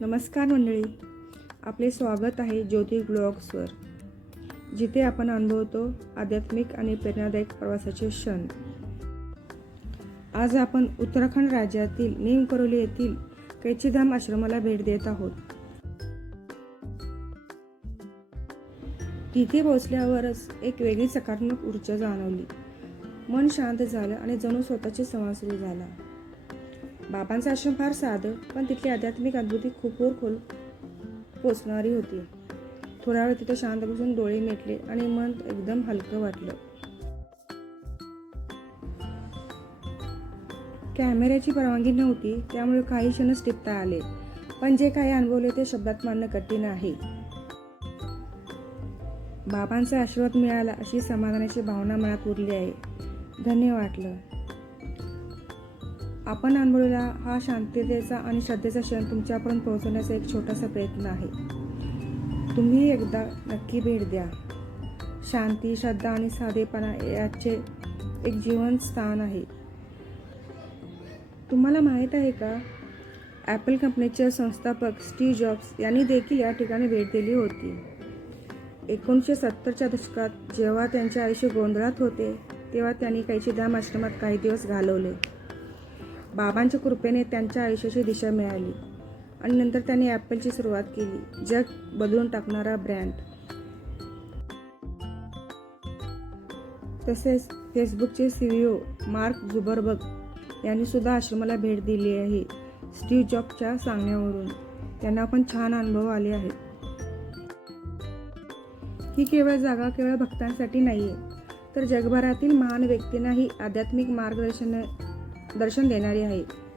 नमस्कार मंडळी, आपले स्वागत आहे ज्योती ब्लॉग्सवर, जिथे आपण अनुभवतो आध्यात्मिक आणि प्रेरणादायक प्रवासाचे क्षण. आज आपण उत्तराखंड राज्यातील नीम करोली येथील कैचीधाम आश्रमाला भेट देत आहोत. तिथे पोहोचल्यावरच एक वेगळी सकारात्मक ऊर्जा जाणवली. मन शांत झालं आणि जणू स्वतःचे संवाद सुरू झाला. बाबांचा आश्रम फार साधं, पण तिथली आध्यात्मिक अनुभूती खूप खोल पोचणारी होती. थोडा वेळ तिथे शांत बसून डोळे मिटले आणि मन एकदम हलकं वाटलं. कॅमेऱ्याची परवानगी नव्हती, त्यामुळे काही क्षणच टिपता आले, पण जे काही अनुभवले ते शब्दात मांडणं कठीण आहे. बाबांचा आशीर्वाद मिळाला अशी समाधानाची भावना मनात उरली आहे. धन्य वाटलं. आपण अनुभवलेला हा शांततेचा आणि श्रद्धेचा क्षण तुमच्यापर्यंत पोहोचवण्याचा एक छोटासा प्रयत्न आहे. तुम्ही एकदा नक्की भेट द्या. शांती, श्रद्धा आणि साधेपणा याचे एक जिवंत स्थान आहे. तुम्हाला माहीत आहे का, ॲपल कंपनीचे संस्थापक स्टीव्ह जॉब्स यांनी देखील या ठिकाणी भेट दिली होती. 1970च्या दशकात जेव्हा त्यांचे आयुष्य गोंधळात होते, तेव्हा त्यांनी कैचीधाम आश्रमात काही दिवस घालवले. बाबांच्या कृपेने त्यांच्या आयुष्याची दिशा मिळाली आणि नंतर त्यांनी ॲपलची सुरुवात केली, जग बदलून टाकणारा ब्रँड. तसेच फेसबुकचे CEO मार्क झुकरबर्ग यांनी सुद्धा आश्रमाला भेट दिली आहे. स्टीव्ह जॉबच्या सांगण्यावरून त्यांना पण छान अनुभव आले आहेत. ही केवळ जागा केवळ भक्तांसाठी नाहीये, तर जगभरातील महान व्यक्तींनाही आध्यात्मिक दर्शन देणारी आहे.